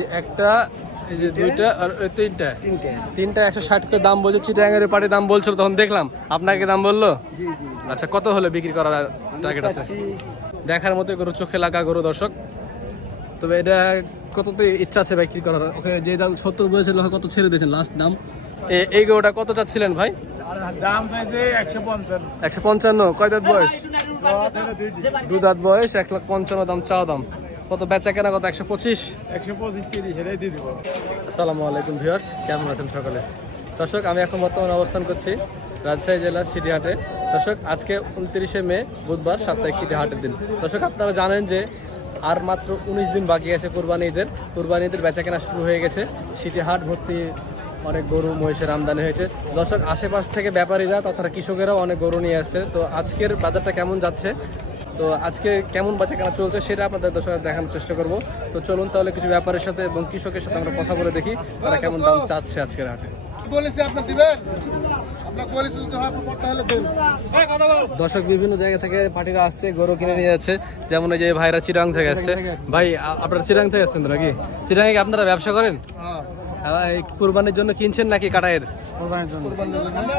যে একটা এই যে দুইটা আর ওই তিনটা। তিনটে। তিনটা একশো ষাট করে দাম বলছে চিটাঙ্গের পাটি দাম বলছিল তখন দেখলাম। আপনাকে দাম বলল? জি জি আচ্ছা কত হলে বিক্রি করার টার্গেট আছে? দেখার মতো গরু চোখে লাগা গরু দর্শক। তবে এটা কত তো ইচ্ছা আছে বিক্রি করার? ওকে যে দাম সত্তর বলেছিল কত ছেড়ে দিয়েছেন লাস্ট দাম? এ- এই গরুটা কত চাচ্ছিলেন ভাই? দাম একশো পঞ্চান্ন। কয় দাঁত বয়স? দু দাঁত বয়স এক লাখ পঞ্চান্ন দাম চাওয়া দাম। কত বেচা কেনা কত একশো পঁচিশ? একশো পঁচিশ তিরিশ এটাই দিয়ে দেবো। আসসালামু আলাইকুম ভিউয়ার্স কেমন আছেন সকলে? দর্শক আমি এখন বর্তমানে অবস্থান করছি রাজশাহী জেলার সিটিহাটে। দর্শক আজকে উনত্রিশে মে বুধবার সাপ্তাহিক সিটিহাটের দিন। দর্শক আপনারা জানেন যে আর মাত্র উনিশ দিন বাকি আছে কোরবানি ঈদের। কোরবানি ঈদের বেচা কেনা শুরু হয়ে গেছে। সিটিহাট ভর্তি অনেক গরু মহিষের আমদানি হয়েছে। দর্শক আশেপাশ থেকে ব্যাপারীরা তাছাড়া কৃষকেরাও অনেক গরু নিয়ে আসছে। তো আজকের বাজারটা কেমন যাচ্ছে? তো আজকে কেমন বাচ্চা কেনা চলছে সেটা আপনাদের দর্শক দেখানোর চেষ্টা করব। তো চলুন তাহলে কিছু ব্যাপারের সাথে এবং কৃষকের সাথে আমরা কথা বলে দেখি তারা কেমন দাম চাচ্ছে আজকের হাটে। হয় দর্শক বিভিন্ন জায়গা থেকে পার্টিরা আসছে গরু কিনে নিয়ে যাচ্ছে। যেমন এই যে ভাইরা চিরাং থেকে আসছে। ভাই আপনারা চিরাং থেকে আসছেন তো নাকি? চিরাং আপনারা ব্যবসা করেন? কুরবানির জন্য কিনছেন নাকি কাটায়ের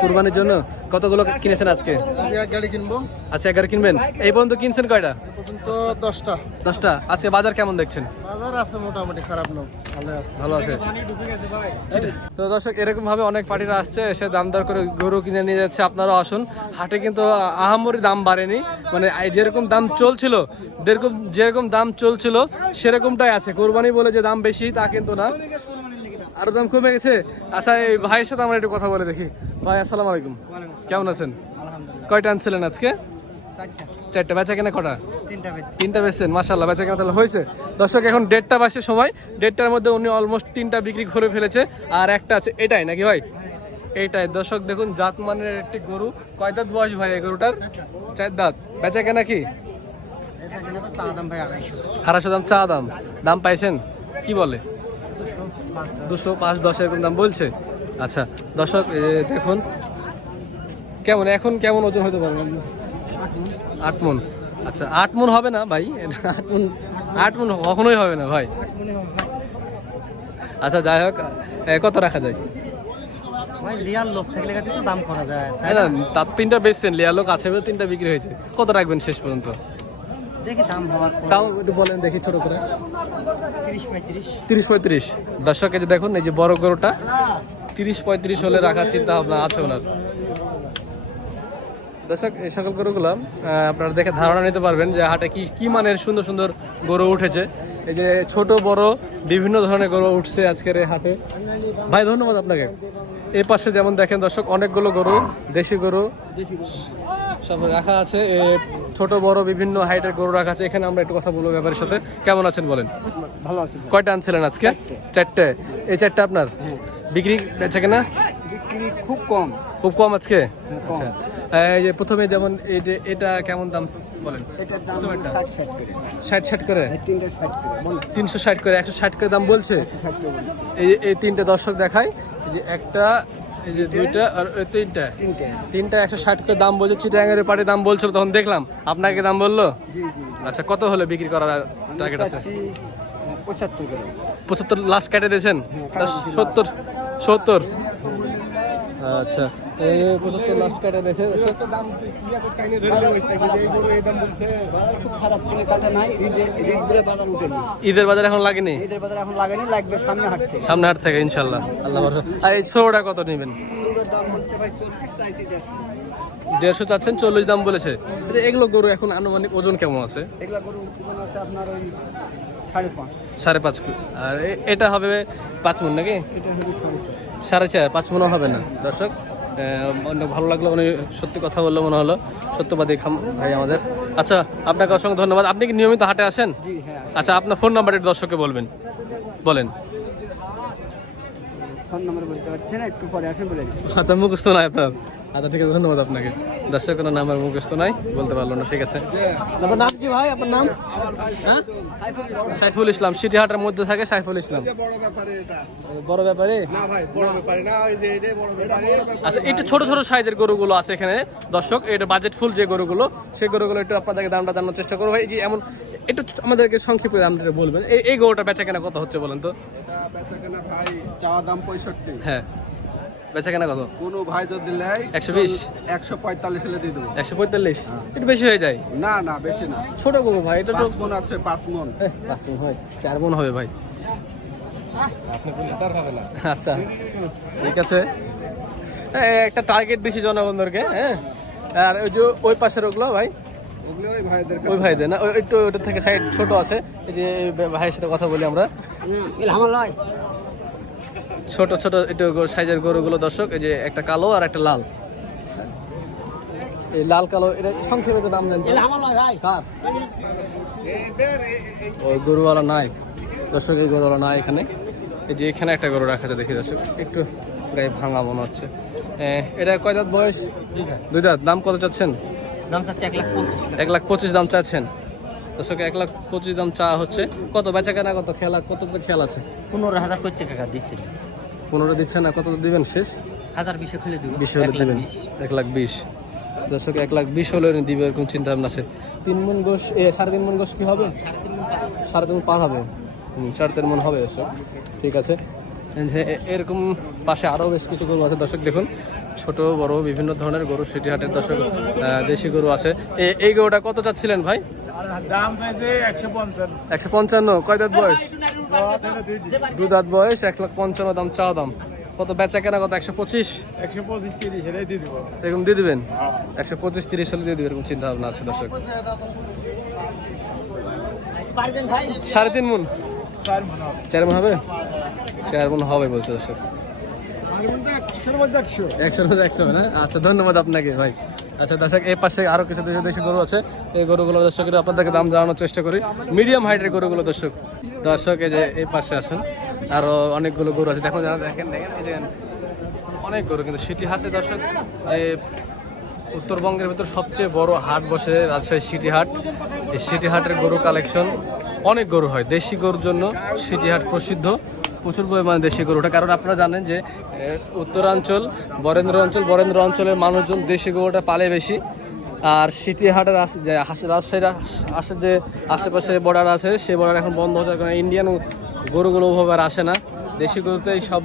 কুরবানির জন্য। কতগুলো কিনেছেন আজকে? আমি এক গাড়ি আচ্ছা কিনবেন? এই পর্যন্ত কিনছেন কয়টা? দশটা। দশটা। আজকে বাজার কেমন দেখছেন? বাজার আছে মোটামুটি খারাপ না ভালো আছে। তো দর্শক এরকম ভাবে অনেক পার্টিরা আসছে এসে দাম দর করে গরু কিনে নিয়ে যাচ্ছে। আপনারা আসুন। হাটে কিন্তু আহামরি দাম বাড়েনি। মানে যেরকম দাম চলছিল যেরকম যেরকম দাম চলছিল সেরকমটাই আছে। কোরবানি বলে যে দাম বেশি তা কিন্তু না। আরও দাম কমে গেছে? আচ্ছা এই ভাইয়ের সাথে আমরা একটু কথা বলে দেখি। ভাই আসসালামু আলাইকুম। কেমন আছেন? কয়টা আনছিলেন আজকে? চারটা। বেচা কেনা কটা? তিনটা বেচছেন মাসাল্লাহ বেচা কেনা তাহলে হয়েছে। দর্শক এখন দেড়টা বাসে সময়। দেড়টার মধ্যে উনি অলমোস্ট তিনটা বিক্রি করে ফেলেছে। আর একটা আছে এটাই নাকি ভাই? এইটাই দর্শক দেখুন জাতমানের একটি গরু। কয় দাঁত বয়স ভাই এই গরুটার? চার দাঁত। বেচা কেনা কি? আড়াইশো দাম চা দাম। দাম পাইছেন? কি বলে? দুশো পাঁচ দুশো এরকম দাম বলছে? আচ্ছা দর্শক দেখুন। কেমন এখন কেমন ওজন হতে পারবেন আট মন। আচ্ছা আট মন হবে না ভাই? আট মন আট মন কখনোই হবে না ভাই। আচ্ছা যাই হোক কত রাখা যায়? ভাই লিয়ার লোক থাকলে কাছে তো দাম তাই না তার তিনটা বেচছেন লিয়া লোক আছে তিনটা বিক্রি হয়েছে। কত রাখবেন শেষ পর্যন্ত? দেখি দাম হওয়ার তাও একটু বলেন দেখি ছোট করে। তিরিশ পঁয়ত্রিশ। দর্শক যে দেখুন এই যে বড় গরুটা তিরিশ পঁয়ত্রিশ হলে রাখার চিন্তা ভাবনা আছে ওনার। দর্শক এই সকল গরুগুলো আপনারা দেখে ধারণা নিতে পারবেন যে হাটে কি কি মানের সুন্দর সুন্দর গরু উঠেছে। এই যে ছোট বড় বিভিন্ন ধরনের গরু উঠছে আজকের এই হাটে। ভাই ধন্যবাদ আপনাকে। এই পাশে যেমন দেখেন দর্শক অনেকগুলো গরু দেশি গরু। সব রাখা আছে। ছোট বড় বিভিন্ন হাইটের গরু রাখা আছে। এখানে আমরা একটু কথা বলব ব্যাপারের সাথে। কেমন আছেন বলেন? ভালো আছে। কয়টা আনছিলেন আজকে? চারটে। এই চারটে আপনার? বিক্রি বেচা কেনা? বিক্রি খুব কম। খুব কম আজকে? আচ্ছা। এই যে প্রথমে যেমন এই যে এটা কেমন দাম বলেন? এটার দাম প্রথমেরটা? ষাট করে। ষাট ষাট করে? তিনটা ষাট করে বল তিনশো ষাট করে একশো ষাট করে দাম বলছে। এই এই তিনটে দর্শক দেখায়। যে একটা এই যে দুইটা আর তিনটা। তিনটে। একশো ষাট করে দাম বলছে চিটাঙ্গের পাটি দাম বলছিল তখন দেখলাম। আপনাকে দাম বলল? আচ্ছা কত হলে বিক্রি করার টার্গেট আছে? পঁচাত্তর পঁচাত্তর লাস্ট কেটে দিয়েছেন? হ্যাঁ, সত্তর সত্তর। আচ্ছা এই লাস্ট কেটে ঈদের বাজার এখন লাগেনি? সামনে হাট থেকে ইনশাল্লাহ। আল্লাহ। আর এই ছোটটা কত নেবেন? দেড়শো চাচ্ছেন চল্লিশ দাম বলেছে। আচ্ছা, এগুলো গরু এখন আনুমানিক ওজন কেমন আছে? সাড়ে পাঁচ। সাড়ে পাঁচ আর এটা হবে পাঁচ মন নাকি? এটা হলো সাড়ে চার। পাঁচ মনে হবে না। দর্শক অনেক ভালো লাগল উনি সত্যি কথা বলল মনে হলো। সত্যবাদী খাম ভাই আমাদের। আচ্ছা আপনাকে অসংখ্য ধন্যবাদ। আপনি কি নিয়মিত হাটে আসেন? হ্যাঁ আচ্ছা আপনার ফোন নাম্বারটা দর্শককে বলবেন। বলেন। ফোন নাম্বার বলতে পারছি একটু পরে আসেন বলে আচ্ছা মুখস্থ নয় আপনার। আচ্ছা ঠিক আছে ধন্যবাদ আপনাকে। দর্শক কোনো নামের মুখস্থ নাই বলতে পারল না ঠিক আছে। আপনার নাম কি ভাই? আপনার নাম? হ্যাঁ? সাইফুল ইসলাম সিটি হাটের মধ্যে থাকে সাইফুল ইসলাম। বড় ব্যাপারে আচ্ছা একটু ছোট ছোট সাইজের গরুগুলো আছে এখানে। দর্শক এটা বাজেট ফুল যে গরুগুলো সেই গরুগুলো একটু আপনাদেরকে দামটা জানার চেষ্টা করব। ভাই এই যে এমন একটু আমাদেরকে সংক্ষেপে দামটা বলবেন। এই এই গরুটা বেচা কেনা কত হচ্ছে বলেন তো? ভাই চাওয়া দাম পঁয়ষট্টি। হ্যাঁ। বেচা কেনা কত? কোনো ভাই যদি নেয় 120 একশো পঁয়তাল্লিশ হলে দিয়ে দেবো। একশো পঁয়তাল্লিশ? একটু বেশি হয়ে যায়? না না বেশি না। ছোট গরু ভাই এটা তো মন আছে পাঁচ মন। পাঁচ মন হয়। চার মন হবে ভাই। আচ্ছা। ঠিক আছে। একটা টার্গেট দিছি জনগণদেরকে হ্যাঁ আর ওই যে ওই পাশের ওগুলো ভাই? ওই ভাইদের ওই ভাই না? ওই একটু ওটা থেকে সাইড ছোট আছে। এই যে ভাইয়ের সাথে কথা বলি আমরা। ছোট ছোট একটু সাইজের গরুগুলো দর্শক এই যে একটা কালো আর একটা লাল। এই লাল কালো এটা সংক্ষেপে একটু দাম জানি কার? ওই গরুওয়ালা নাই। দর্শক এই গরুওয়ালা নাই এখানে। এই যে এখানে একটা গরু রাখা দেখি দর্শক একটু গায়ে ভাঙা মনে হচ্ছে। এটা কয় দাঁত বয়স? দুই দাঁত। দাম কত চাচ্ছেন? দাম চাচ্ছে এক লাখ পঞ্চাশ এক লাখ পঁচিশ দাম চাচ্ছেন। দর্শক এক লাখ পঁচিশ দাম চা হচ্ছে। কত বেচা কেনা কত খেলা কত তো খেয়াল আছে? পনেরো হাজার করছে কাকা দিচ্ছে? পনেরো দিচ্ছেন না কত দিবেন শেষ? হাজার বিশে খুলে দিব। বিশ হলে দিবেন। এক লাখ বিশ। দর্শক এক লাখ বিশ হলে দিবে এরকম চিন্তা ভাবনা আছে। তিন মন গোস এ সাড়ে তিন মন গোস কি হবে? সাড়ে তিন পার। হবে। সাড়ে তিন মন হবে দর্শক ঠিক আছে। যে এরকম পাশে আরও বেশ কিছু গরু আছে। দর্শক দেখুন ছোট বড় বিভিন্ন ধরনের গরু সিটি হাটের দর্শক দেশি গরু আছে। এই গরুটা কত চাচ্ছিলেন ভাই? একশো পঞ্চান্ন। কয় দাঁত বয়স? দু দাঁত বয়স এক লাখ পঞ্চান্ন দাম চাওয়া দাম। কত বেচা কেনা কত? একশো পঁচিশ? একশো পঁচিশ তিরিশ হেরে দিয়ে দিব। এরকম দিয়ে দিবেন? একশো পঁচিশ তিরিশ হলে দিয়ে দিবেন এরকম চিন্তা ভাবনা আছে দর্শক। সাড়ে তিন মন? চার মনে হবে। চার মন হবে? বলছে দর্শক। একশো। একশোর মধ্যে একশো হবে না? আচ্ছা ধন্যবাদ আপনাকে ভাই। আচ্ছা দর্শক এই পাশে আরও কিছু দেশি দেশি গরু আছে। এই গরুগুলো দর্শকের আপনাদেরকে দাম জানানোর চেষ্টা করি। মিডিয়াম হাইটের গরুগুলো দর্শক। দর্শক, এই যে এই পাশে আসেন। আরও অনেকগুলো গরু আছে। দেখুন দেখেন দেখেন অনেক গরু কিন্তু সিটি হাটে দর্শক উত্তরবঙ্গের ভিতর সবচেয়ে বড় হাট বসে রাজশাহী সিটি হাট। এই সিটি হাটের গরু কালেকশন অনেক গরু হয়। দেশি গরুর জন্য সিটি হাট প্রসিদ্ধ। প্রচুর পরিমাণে দেশি গরু গরুটা কারণ আপনারা জানেন যে উত্তরাঞ্চল, বরেন্দ্র অঞ্চল, বরেন্দ্র অঞ্চলের মানুষজন দেশি গরুটা পালে বেশি। আর সিটি হাটের আস- যে রাজশাহীর আসে যে আশেপাশে বর্ডার আছে, সেই বর্ডার এখন বন্ধ হচ্ছে। কারণ ইন্ডিয়ান গরুগুলো ওভাবে আর আসে না। দেশি গরুতেই সব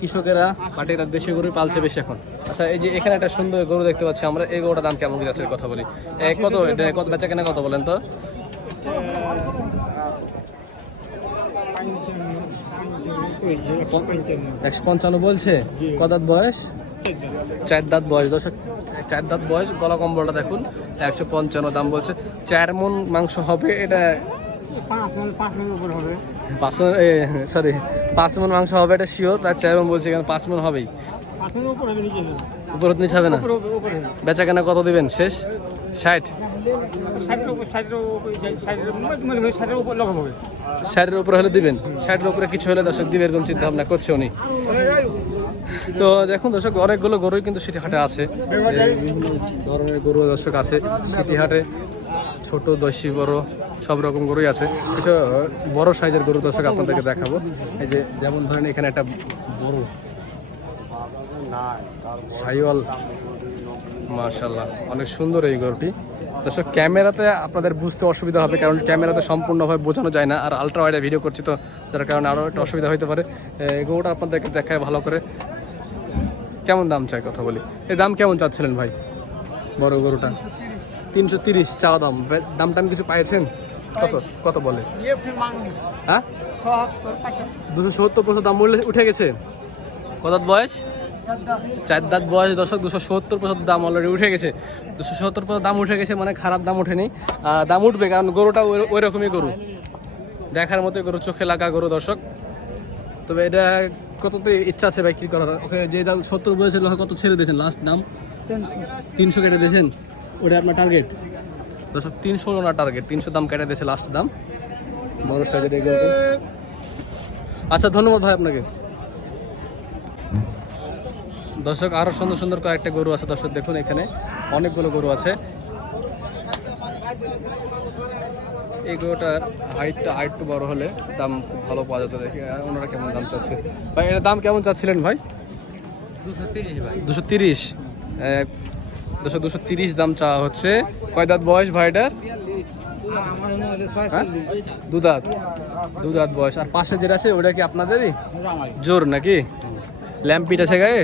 কৃষকেরা পাটিরা দেশি গরু পালছে বেশি এখন। আচ্ছা এই যে এখানে একটা সুন্দর গরু দেখতে পাচ্ছি আমরা। এই গরুটার দাম কেমন যাচ্ছে? কথা বলি। কত? কত বেচা কেনা কত বলেন তো? একশো পঞ্চান্ন বলছে? কত দাঁত বয়স? চার দাঁত বয়স। দর্শক চার দাঁত বয়স গলা কম্বলটা দেখুন একশো পঞ্চান্ন দাম বলছে। চার মন মাংস হবে এটা পাঁচ মন সরি পাঁচ মন মাংস হবে এটা শিওর তার চার মন বলছে এখানে পাঁচ মন হবেই। উপর নিচে। হবে না? বেচা কেনা কত দিবেন? শেষ? ষাট? ষাটের উপরে হলে দিবেন। ষাটের উপরে কিছু হলে দর্শক দিবে এরকম চিন্তা ভাবনা করছে উনি। তো দেখুন দর্শক, অনেকগুলো গরুই কিন্তু সিটি হাটে আছে। বিভিন্ন ধরনের গরু দর্শক আছে। সিটি হাটে ছোট, দশি বড়, সব রকম গরুই আছে। কিছু বড় সাইজের গরু দর্শক আপনাদেরকে দেখাবো। এই যে যেমন ধরেন এখানে একটা বড়। সাইওয়াল। মাশাল্লাহ অনেক সুন্দর এই গরুটি। দর্শক ক্যামেরাতে আপনাদের বুঝতে অসুবিধা হবে কারণ ক্যামেরাতে সম্পূর্ণভাবে বোঝানো যায় না। আর আলট্রা ওয়াইডে ভিডিও করছি তো যার কারণে আরও একটা অসুবিধা হতে পারে। এই গরুটা আপনাদেরকে দেখায় ভালো করে। কেমন দাম চাই কথা বলি? এই দাম কেমন চাচ্ছিলেন ভাই? বড় গরুটা। তিনশো তিরিশ চাওয়া দাম। দাম টাম কিছু পাইছেন? কত কত বলে? হ্যাঁ? দুশো সত্তর পয়সা দাম মূল্য উঠে গেছে। কত বয়স? চার দাঁত বয়স দশক দুশো সত্তর পয়সা দাম অলরেডি উঠে গেছে। দুশো সত্তর পয়সা দাম উঠে গেছে মানে খারাপ দাম আহ, দাম উঠবে কারণ গরুটা ওই- রকমই গরু। দেখার মতো গরু চোখে লাগা গরু দর্শক। তবে এটা কততে ইচ্ছা আছে ভাই কি করার? ওকে যে দাম সত্তর লোক কত ছেড়ে দিয়েছেন? লাস্ট দাম? তিনশো কেটে দিয়েছেন? ওটা আপনার টার্গেট দর্শক তিনশো না টার্গেট তিনশো দাম কেটে দিয়েছে লাস্ট দাম। বড় সাইজের আচ্ছা ধন্যবাদ ভাই আপনাকে। দর্শক আরও সুন্দর সুন্দর কয়েকটা গরু আছে। দর্শক দেখুন এখানে অনেকগুলো গরু আছে। এই গরুটার হাইটটা আরেকটু বড় হলে দাম খুব ভালো পাওয়া যেত দেখি। ওনারা কেমন দাম চাচ্ছে? ভাই এটার দাম কেমন চাচ্ছিলেন ভাই? দুশো তিরিশ দুশো দুশো দুশো তিরিশ দাম চাওয়া হচ্ছে। কয় দাঁত বয়স ভাইটার? হ্যাঁ? দু দাঁত। দু দাঁত বয়স। আর পাশে যেটা আছে ওটা কি আপনাদেরই? জোর নাকি? ল্যাম্পিট আছে গায়ে?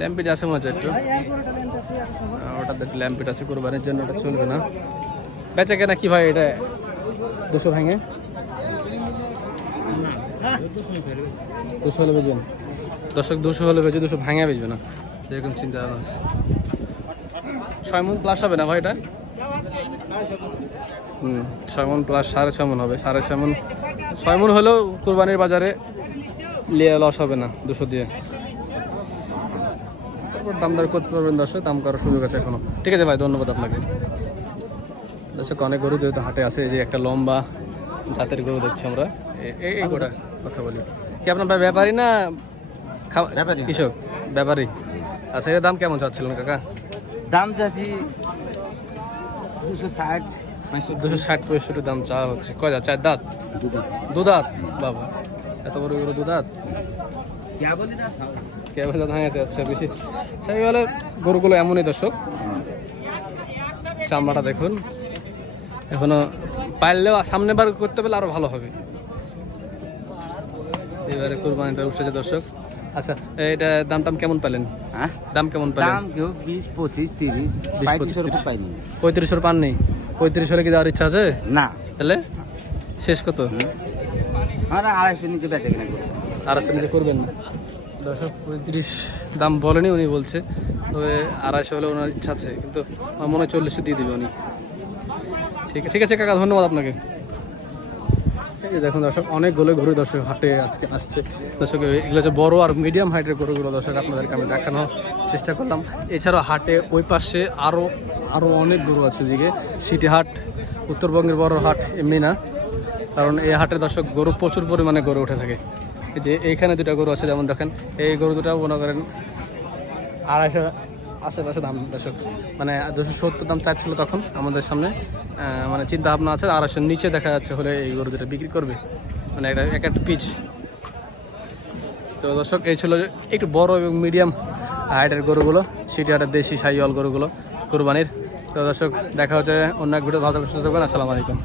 ল্যাম্পিট আছে মনে হচ্ছে একটু। ওটা দেখ ল্যাম্পিট আছে কোরবানির জন্য, ওটা চলবে না। বেচা কেনা কি ভাই এটা? দুশো ভেঙে? দুশো হলে বেচবেন। দর্শক, দুশো হলে বেচে দুশো ভাঙে বেচবে না। যেরকম চিন্তা ভাবনা ছয় মন প্লাস হবে না ভাই এটা? হুম, ছয় মন প্লাস সাড়ে ছয় মন হবে। সাড়ে ছয় মন ছয় মন হলেও কোরবানির বাজারে লিয়ে লস হবে না দুশো দিয়ে। তারপর দামদার করতে পারবেন দর্শক দাম করার সুযোগ আছে এখনও। ঠিক আছে ভাই ধন্যবাদ আপনাকে। দর্শক অনেক গরু যেহেতু হাটে আছে এই যে একটা লম্বা জাতের গরু দেখছি আমরা। এই গোটা কথা বলি। কি আপনার ভাই ব্যাপারী না। কৃষক? ব্যাপারী। আচ্ছা এর দাম কেমন চাচ্ছিলেন কাকা? দাম চাচ্ছি দুশো ষাট। দুশো ষাট পঁয়ষট্টি দাম চাওয়া হচ্ছে। কয় দাঁত? চার দাঁত। দু দাঁত? বাবা। এত বড় বড় দু দাঁত? কে বলে দাঁত হয়েছে আচ্ছা বেশি। সাইওয়ালের গরুগুলো এমনই দর্শক। চামড়াটা দেখুন। এখনও পারলেও সামনে বার করতে পারলে আরও ভালো হবে। এবারে কোরবানিটা উঠেছে দর্শক। আচ্ছা। এটা দাম টাম কেমন পেলেন? হ্যাঁ? দাম কেমন পেলেন? দাম কেউ বিশ পঁচিশ তিরিশ পাইনি। পঁয়ত্রিশের পান নেই। পঁয়ত্রিশ হলে কি দেওয়ার ইচ্ছা আছে? না। তাহলে শেষ কত? আমরা আড়াইশো নিচে বেচে কিনা করব নিচে করবেন না। দশশো পঁয়ত্রিশ দাম বলেনি উনি বলছে। তবে আড়াইশো হলে ওনার ইচ্ছা আছে কিন্তু আমার মনে হয় চল্লিশশো দিয়ে দিবে উনি। ঠিক আছে ঠিক আছে কাকা ধন্যবাদ আপনাকে। এই দেখুন দর্শক অনেকগুলো গরু দর্শক হাটে আজকে আসছে। দর্শক এগুলো হচ্ছে বড় আর মিডিয়াম হাইটের গরুগুলো দর্শক আপনাদেরকে আমি দেখানোর চেষ্টা করলাম। এছাড়াও হাটে ওই পাশে আরও আরও অনেক গরু আছে দিকে সিটি হাট উত্তরবঙ্গের বড় হাট এমনি না। কারণ এই হাটে দর্শক গরু প্রচুর পরিমাণে গরু উঠে থাকে। যে এইখানে দুটা গরু আছে, যেমন দেখেন, এই গরু দুটা মনে করেন আড়াইশো আশেপাশে দাম দর্শক। মানে দুশো সত্তর দাম চাচ্ছিল তখন আমাদের সামনে। মানে চিন্তা ভাবনা আছে, আড়াইশোর নিচে দেখা যাচ্ছে হলে এই গরু দুটো বিক্রি করবে। মানে একটা এক একটা পিচ। তো দর্শক, এই ছিল একটু বড় এবং মিডিয়াম হাইটের গরুগুলো, সিটি হাটের দেশি সাইওয়াল গরুগুলো, কোরবানির। তো দর্শক, দেখা হচ্ছে অন্য এক ভিডিও ভালো থাকবেন, আসসালামু আলাইকুম।